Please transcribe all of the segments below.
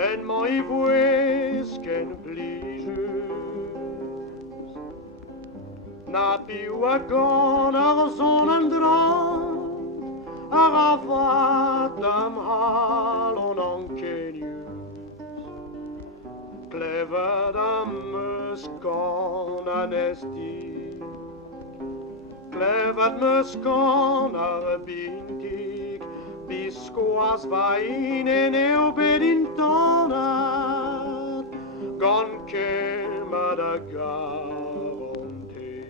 en mij voesken vliegers. Na piwa gon zonnedraad, Arafat am halon ankenius. Clever dames kon anesti, clever muskan arbintik, Biskoas vain en eubedin tonat, gon kemada garanti.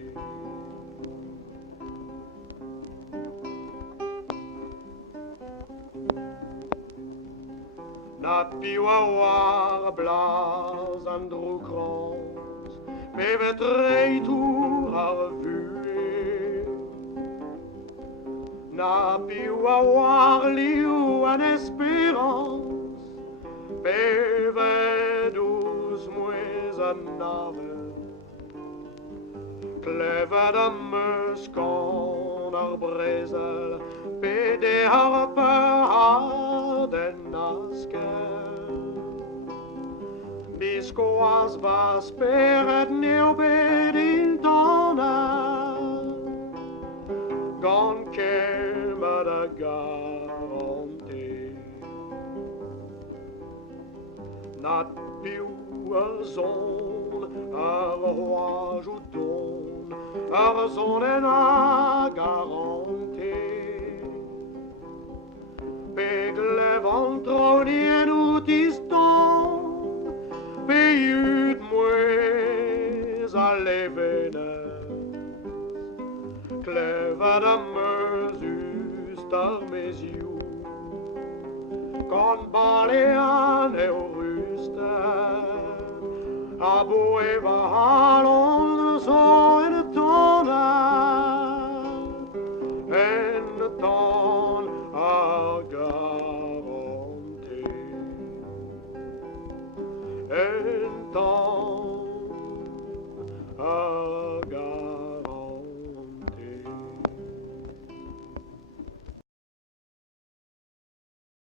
Na piwa war blas andro krans, bevet reitur har vue. Na piwa war liu an espérance, bevet douze mois an nave. Clever dames kon ar brezel, bede har per den asker. Biskoas vas peret neobed in tonat, gon kemad a garanti. Nat piu a zon, ar roi joudon, ar zon en a garanti. Beglev antronien ut iston, Bejut moes a levenes, Clever dames just ar mesiu, Kon balean eo rusten, A boeva halon så en tonat, en ton ar garanti. En ton